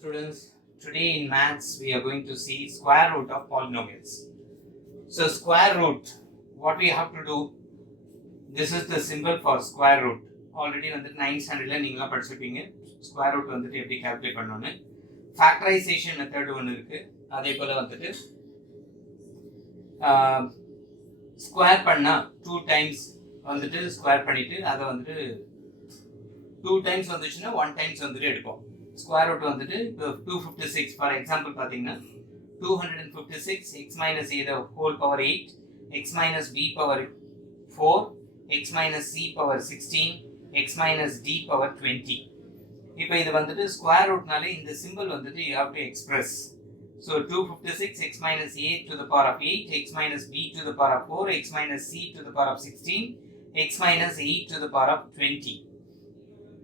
students, today in maths we are going to see square root of polynomials. So square root, what we have to do, this is the symbol for square root. Already வந்து 9th standardல நீங்களா படிச்சிருப்பீங்க. Square root வந்துட்டு எப்படி calculate பண்ணனும்னு. Factorization method ஒன்னு இருக்கு. அதே போல வந்துட்டு ஸ்கொயர் பண்ணா 2 times வந்துட்டு ஸ்கொயர் பண்ணிட்டு அதை வந்துட்டு 2 times வந்துச்சுன்னா 1 times வந்துட்டு எடுப்போம். ஸ்கொயர் ரூட் வந்துட்டு 256 ஃபார் எக்ஸாம்பிள் பார்த்தீங்கன்னா 256 x minus a the whole power 8 x minus b power 4 x minus c power 16 x minus d power 20. இப்போ இது வந்துட்டு ஸ்கொயர் ரூட்னாலே இந்த சிம்பிள் வந்துட்டு you have to express. So 256 x minus a to the power of 8 x minus b to the power of 4 x minus c to the power of 16 x minus 8 to the power of 20.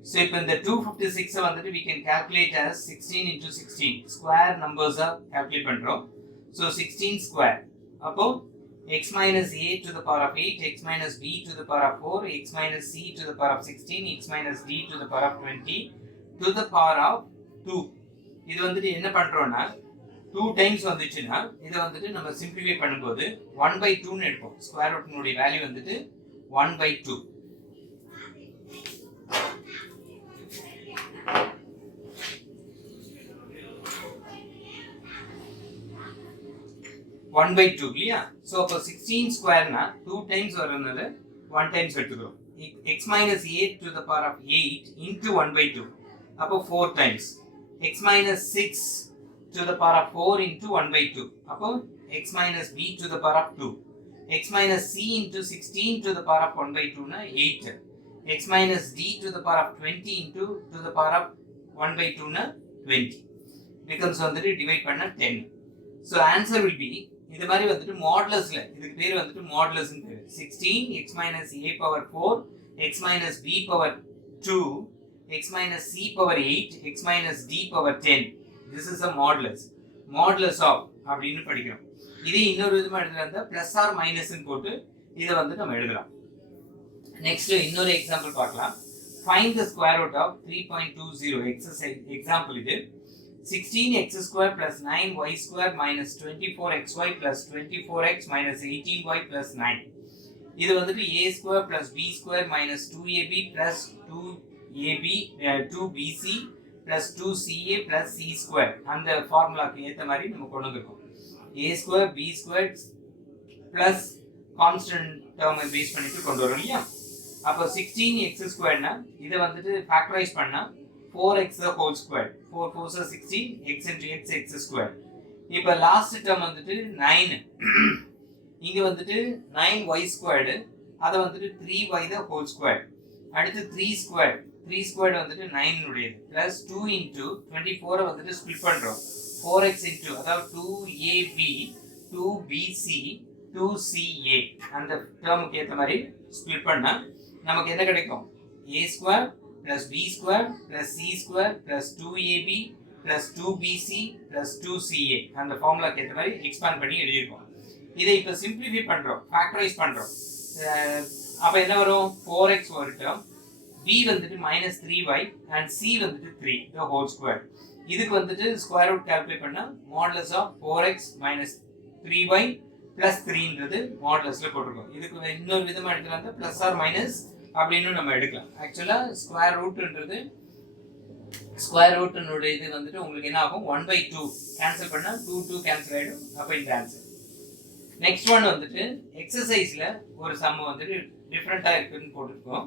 So if in the 256 வந்துட்டு we can calculate as 16 into 16 square numbers are calculate பண்றோம். So 16 square அப்போ x minus a to the power of 8 x minus b to the power of 4 x minus c to the power of 16 x minus d to the power of 20 to the power of 2. இது வந்துட்டு என்ன பண்றோம்னா 2 times வந்துச்சுன்னா இதை வந்துட்டு நம்ம simplify பண்ணும்போது 1/2 ன்னு எடுப்போம். ஸ்கொயர் ரூட்னுடைய வேல்யூ வந்துட்டு 1/2. One by 2 இல்லையா? ஸோ அப்போ 16 ஸ்கொயர்னா 2 times வரதுனால 1 times எடுத்துக்கிறோம். x minus a to the power of 8 into 1/2 அப்போ 4 times. x minus 6 to the power of 4 into 1/2 அப்போ x minus b to the power of 2. x minus c into 16 to the power of 1/2 னா 8. x minus d to the power of 20 into to the power of 1/2 னா 20. becomes வந்துட்டு divide பண்ணா 10. So answer will be இது மாதிரி வந்துட்டு மாடுலஸ்ல இதுக்கு பேர் வந்துட்டு மாடுலஸ்னு பேரு 16 x minus a power 4 x minus b power 2 x minus c power 8 x minus d power 10. this is a modulus of அப்படின்னு படிக்கிறோம். இதே இன்னொரு விதமா எழுதுறதா பிளஸ் ஆர் மைனஸ்னு போட்டு இதை வந்து நம்ம எழுதலாம். நெக்ஸ்ட் இன்னொரு எக்ஸாம்பிள் பார்க்கலாம். find the square root of 3.20 exercise example இது 16x square plus 9y square minus 24xy plus 24x minus 18y plus 9. இது வந்துட்டு a square plus b square minus 2ab plus 2ab 2bc plus 2ca plus c square அந்த ஃபார்முலாக்கு ஏத்த மாதிரி நம்ம கொண்டு வந்திருக்கோம். a square b square plus constant term பேஸ் பண்ணிட்டு கொண்டு வரோம் இல்லையா? அப்போ 16x square னா இதை வந்துட்டு ஃபேக்டரைஸ் பண்ணா 4x the whole square 4 4 is 16 x into x x square. இப்போ லாஸ்ட் டேர்ம் வந்துட்டு 9 இங்க வந்துட்டு 9y squared அத வந்துட்டு 3y the whole square. அடுத்து 3 squared வந்துட்டு 9 உடையது plus 2 into 24 வந்துட்டு ஸ்ப்ளிட் பண்றோம் 4x into அதாவது 2ab 2bc 2ca அந்த டேர்முக்கு ஏத்த மாதிரி ஸ்ப்ளிட் பண்ணா நமக்கு என்ன கிடைக்கும் a square plus b square plus c square plus 2ab plus 2bc plus 2ca அந்த ஃபார்முலாக்கு ஏத்த மாதிரி எக்ஸ்பாண்ட் பண்ணி எழுதியிருக்கோம். இதை இப்போ சிம்பிளிஃபை பண்றோம், ஃபேக்டரைஸ் பண்றோம். அப்ப என்ன வரும் 4x ஒரு டேர்ம், b வந்துட்டு -3y and c வந்துட்டு 3 the whole square. இதுக்கு வந்துட்டு ஸ்கொயர் ரூட் கால்குலேட் பண்ணா modulus of 4x -3y plus 3ன்றது மாடுலஸ்ல போட்டுருக்கோம். இதுக்கு இன்னொரு விதமா எடுத்துக்கலாம் பிளஸ் ஆர் மைனஸ் அப்படின்னு நம்ம எடுக்கலாம். ஆக்சுவலா ஸ்கொயர் ரூட்ன்றது ஸ்கொயர் ரூட்னுடைய இது வந்துட்டு உங்களுக்கு என்ன ஆகும் 1/2 கேன்சல் பண்ணா 2 கேன்சல் ஆயிடும். அப்ப இந்த ஆன்சர். நெக்ஸ்ட் ஒன் வந்துட்டு எக்ஸசைஸ்ல ஒரு சம் வந்துட்டு டிஃபரெண்டா இருக்குன்னு போட்டுருக்கோம்.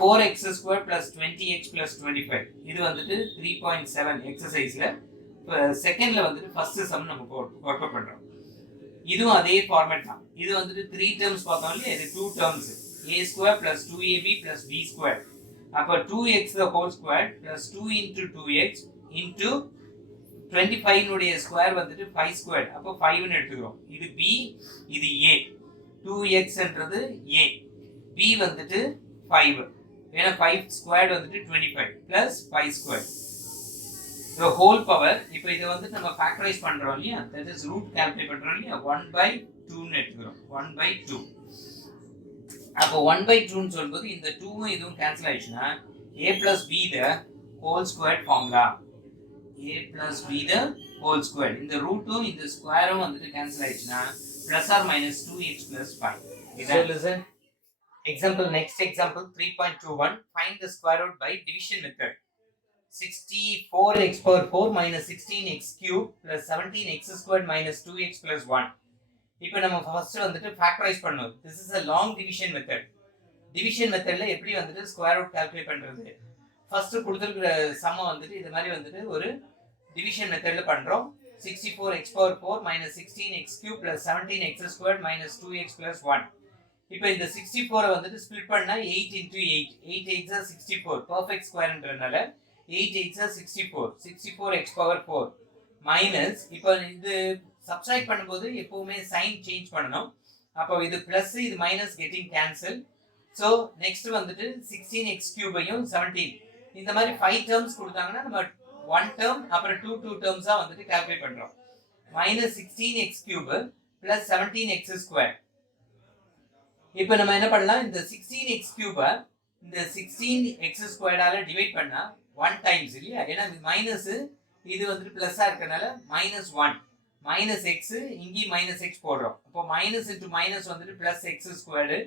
4x² plus 20x plus 25 இது வந்துட்டு 3.7 எக்ஸசைஸ்ல செகண்ட்ல வந்துட்டு ஃபர்ஸ்ட் சம் நம்ம ஒர்க் அவுட் பண்றோம். இதுவும் அதே ஃபார்மேட் தான். இது வந்துட்டு 3 டேர்ம்ஸ் பார்த்தோம் இல்லையா, இது 2 terms a square plus 2ab plus b square அப்ப 2x the whole square plus 2 into 2x into 25 னுடைய square வந்துட்டு 5 square அப்ப 5 ன்னு எடுத்துக்கிறோம். இது b இது a 2x ன்றது a b வந்துட்டு 5 ஏனா 5 ஸ்கொயர் வந்துட்டு 25 plus 5 square the whole power. இப்போ இத வந்து நம்ம ஃபேக்டரைஸ் பண்றோம் இல்லையா, that is ரூட் கால்குலேட் பண்றோம் இல்லையா 1/2 ன்னு எடுத்துக்கிறோம் 1/2. அப்போ 1/2 ன்னு சொல்லும்போது இந்த 2 இதுவும் கேன்சல் ஆயிடுச்சுன்னா a plus b the whole squared formula a plus b the whole square. இந்த ரூட்டும் இந்த ஸ்கொயரும் வந்துட்டு கேன்சல் ஆயிடுச்சுன்னா plus or minus 2x plus 5. So listen. Example, next example 3.21. Find the square root by division method. 64x power 4 minus 16x cube plus 17x squared minus 2x plus 1. இப்போ நம்ம first வந்துட்டு factorise பண்ணணும். This is a long division method. Division மெத்தட்ல எப்படி வந்துட்டு square root calculate பண்றது? First கொடுத்திருக்கிற சம்ம வந்துட்டு இது மாதிரி வந்துட்டு ஒரு டிவிஷன் மெத்தட்ல பண்றோம். 64x power 4 minus 16x cube plus 17x squared minus 2x plus 1. இப்போ இந்த 64 வந்துட்டு ஸ்ப்ளிட் பண்ணா 8 into 8. 8 8 is 64. Perfect squareன்றனால 8 8 is 64. 64x power 4 minus இப்போ இது சப்ஸ்ட்ராக்ட் பண்ணும்போது எப்பவுமே சைன் சேஞ்ச் பண்ணணும். அப்போ இது பிளஸ் இது minus getting cancel. So next வந்துட்டு 16x கியூபையும் 17 இந்த மாதிரி 5 டேர்ம்ஸ் கொடுத்தாங்கன்னா நம்ம 1 டேர்ம் அப்புறம் 2 டேர்ம்ஸா வந்துட்டு கால்குலேட் பண்றோம். Minus 16x cube plus 17x square. இப்போ நம்ம என்ன பண்ணலாம், இந்த 16x கியூபை இந்த 16x ஸ்கொயரால டிவைட் பண்ணா 1 டைம்ஸ் இல்லையா, ஏன்னா மைனஸ் இது வந்துட்டு பிளஸ்ஸா இருக்கனால மைனஸ் 1 மைனஸ் எக்ஸ் இங்கேயும் மைனஸ் எக்ஸ் போடுறோம். அப்போ மைனஸ் இன்டூ மைனஸ் வந்துட்டு plus X squared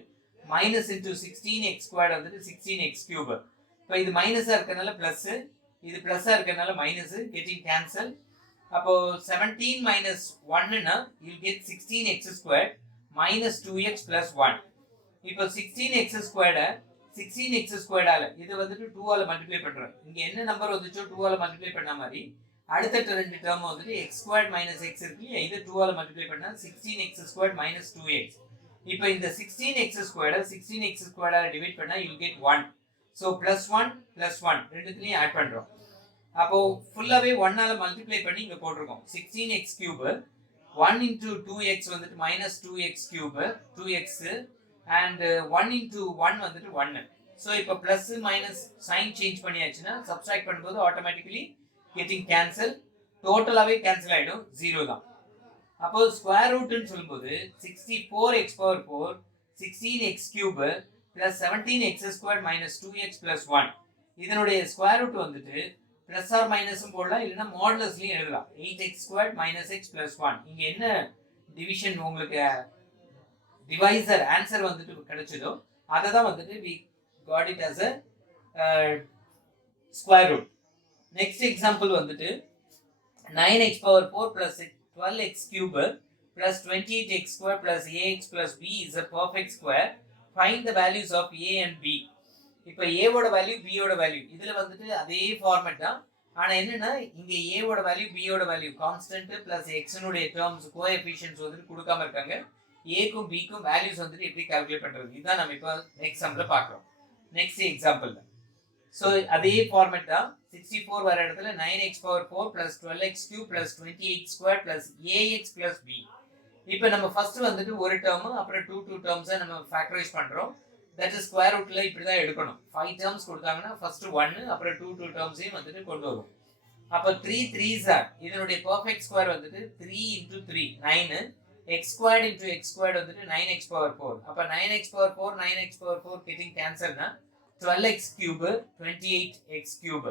minus into 16x squared வந்துட்டு 16x cube. இப்போ இது மைனஸா இருக்கனால பிளஸ், இது பிளஸ்ஸா இருக்கனால மைனஸ், கெட்டிங் கேன்சல். அப்போ 17 minus 1 னா you get 16x squared minus 2x plus 1. இப்போ 16x squared 16x squared ஆல இது வந்துட்டு 2 ஆல மல்டிப்ளை பண்றோம். இங்க என்ன நம்பர் வந்துச்சோ 2 ஆல மல்டிப்ளை பண்ண மாதிரி அடுத்த ரெண்டு டேர்ம் வந்துட்டு x squared minus x இருக்கு, இது 2 ஆல மல்டிப்ளை பண்ணா 16x squared minus 2x. இப்போ இந்த 16x squared 16x squared ஆல டிவைட் பண்ணா you get 1. சோ +1 +1 ரெண்டுத்துலயும் ஆட் பண்றோம். அப்போ ஃபுல்லாவே 1 ஆல மல்டிப்ளை பண்ணி இங்க போட்டுருக்கோம். 16x cube 1 into 2x வந்துட்டு -2x cube 2x and 1 into 1 வந்துட்டு 1. சோ இப்போ பிளஸ் மைனஸ் சைன் சேஞ்ச் பண்ணியாச்சுன்னா சப்ஸ்ட்ராக்ட் பண்ணும்போது ஆட்டோமேட்டிக்கலி கெட்டிங் கேன்சல், டோட்டலாவே கேன்சல் ஆயிடும், 0 தான். அப்போ ஸ்கொயர் ரூட்னு சொல்லும்போது 64x power 4 16x cube plus 17x squared minus 2x plus 1 இதனுடைய ஸ்கொயர் ரூட் வந்துட்டு பிளஸ் ஆர் மைனஸும் போடலாம், இல்லைன்னா மாடுலஸ்லயும் எழுதலாம். 8x squared minus x plus 1. இங்க என்ன டிவிஷன் உங்களுக்கு டிவைசர் ஆன்சர் வந்துட்டு கிடைச்சதோ அதை தான் வந்துட்டு we got it as a square root. Next example வந்துட்டு 9x power 4 plus 12x cube plus 28x square plus ax plus b is a perfect square. Find the values of a and b. இப்போ a ஓட value b ஓட value இதுல வந்துட்டு அதே format தான். ஆனா என்னன்னா இங்க a ஓட வேல்யூ b ஓட வேல்யூ கான்ஸ்டன்ட் பிளஸ் x னுடைய டேர்ம்ஸ் கோஎஃபிஷியன்ட்ஸ் வந்துட்டு கொடுக்காம இருக்காங்க. a க்கும் b க்கும் வேல்யூஸ் வந்துட்டு எப்படி கால்குலேட் பண்றது, இதுதான் நம்ம இப்போ நெக்ஸ்ட் சம்ல பார்க்கறோம். Next example. சோ அதே ஃபார்மட் தான். 64 வர இடத்துல 9x power 4 plus 12x cube plus 28 square plus ax plus b. இப்போ நம்ம ஃபர்ஸ்ட் வந்துட்டு ஒரு டேர்ம் அப்புறம் 2 டேர்ம்ஸை நம்ம ஃபேக்டரைஸ் பண்றோம். தட் இஸ் ஸ்கொயர் ரூட்ல இப்படி தான் எடுக்கணும். 5 டேர்ம்ஸ் கொடுத்தாங்கன்னா ஃபர்ஸ்ட் 1 அப்புறம் 2 டேர்ம்ஸையும் வந்துட்டு கொண்டு வரும். அப்போ 3 3s ஆர் இதனுடைய பெர்ஃபெக்ட் ஸ்கொயர் வந்துட்டு 3 into 3 9 x squared into x squared வந்துட்டு 9x power 4. அப்போ 9x power 4 9x power 4 getting கேன்சல்னா 12x cube 28x cube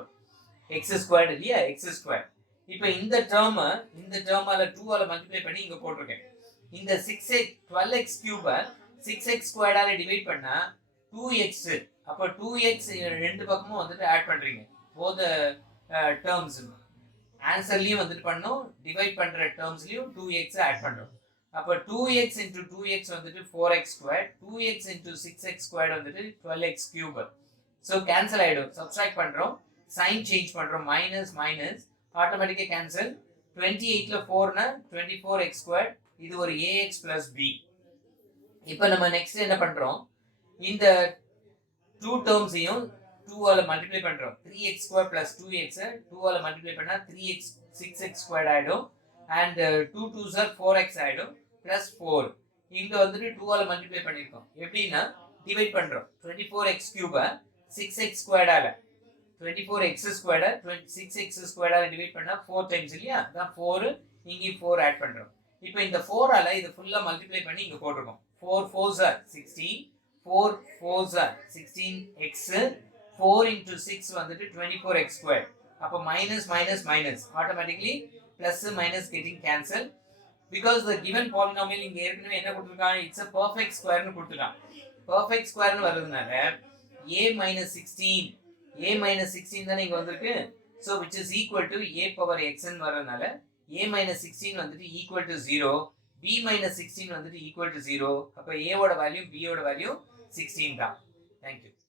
x squared இல்லையா, x squared. இப்போ இந்த டேர்மால 2 ஆல மல்டிப்ளை பண்ணி இங்க போட்டுருக்கேன். இந்த 6x 12x cube 6x squared ஆல டிவைட் பண்ணா 2x. அப்போ 2x ரெண்டு பக்கமும் வந்துட்டு ஆட் பண்றீங்க. both terms ஆன்சர்லயும் வந்துட்டு பண்ணோம், டிவைட் பண்ற டேர்ம்ஸ்லயும் 2x ஆட் பண்றோம். அப்போ 2x into 2x வந்துட்டு 4x squared, 2x into 6x squared வந்துட்டு 12x cube. சோ கேன்சல் ஆயிடும். சப்ஸ்ட்ராக்ட் பண்றோம், சைன் சேஞ்ச் பண்றோம், மைனஸ் மைனஸ் ஆட்டோமேட்டிக்கா கேன்சல். 28ல 4 னா 24x squared, இது ஒரு ax plus b. இப்போ நம்ம நெக்ஸ்ட் என்ன பண்றோம், இந்த 2 டேர்ம்ஸையும் 2 ஆல மல்டிப்ளை பண்றோம். 3x squared plus 2x 2 ஆல மல்டிப்ளை பண்ணா 3x 6x squared ஆயிடும் and 2 2s are 4x ஆயிடும் plus 4. இங்க வந்துட்டு 2 ஆல மல்டிப்ளை பண்ணிருக்கோம். எப்படின்னா டிவைட் பண்றோம். 24x cube 6x squared ஆல 24x squared 6x squared ஆல டிவைட் பண்ணா 4 டைம்ஸ் இல்லையா, அதான் 4 இங்க 4 ஆட் பண்றோம். இப்போ இந்த 4 ஆல இது ஃபுல்லா மல்டிப்ளை பண்ணி இங்க போட்டுருக்கோம். 4 4s are 16, 4 4s are 16x, 4 into 6 வந்துட்டு 24x squared. அப்போ minus minus minus automatically plus minus getting cancel because the given polynomial இங்க ஏற்கனவே என்ன கொடுத்திருக்கான் it's a perfect square னு கொடுத்துட்டான் perfect square னு வரதுனால a minus 16 தானே இங்க வந்திருக்கு so which is equal to a power x னு வரதுனால a minus 16 வந்துட்டு equal to 0 b minus 16 வந்துட்டு equal to 0 அப்ப a ஓட வேல்யூ b ஓட வேல்யூ 16 தான் thank you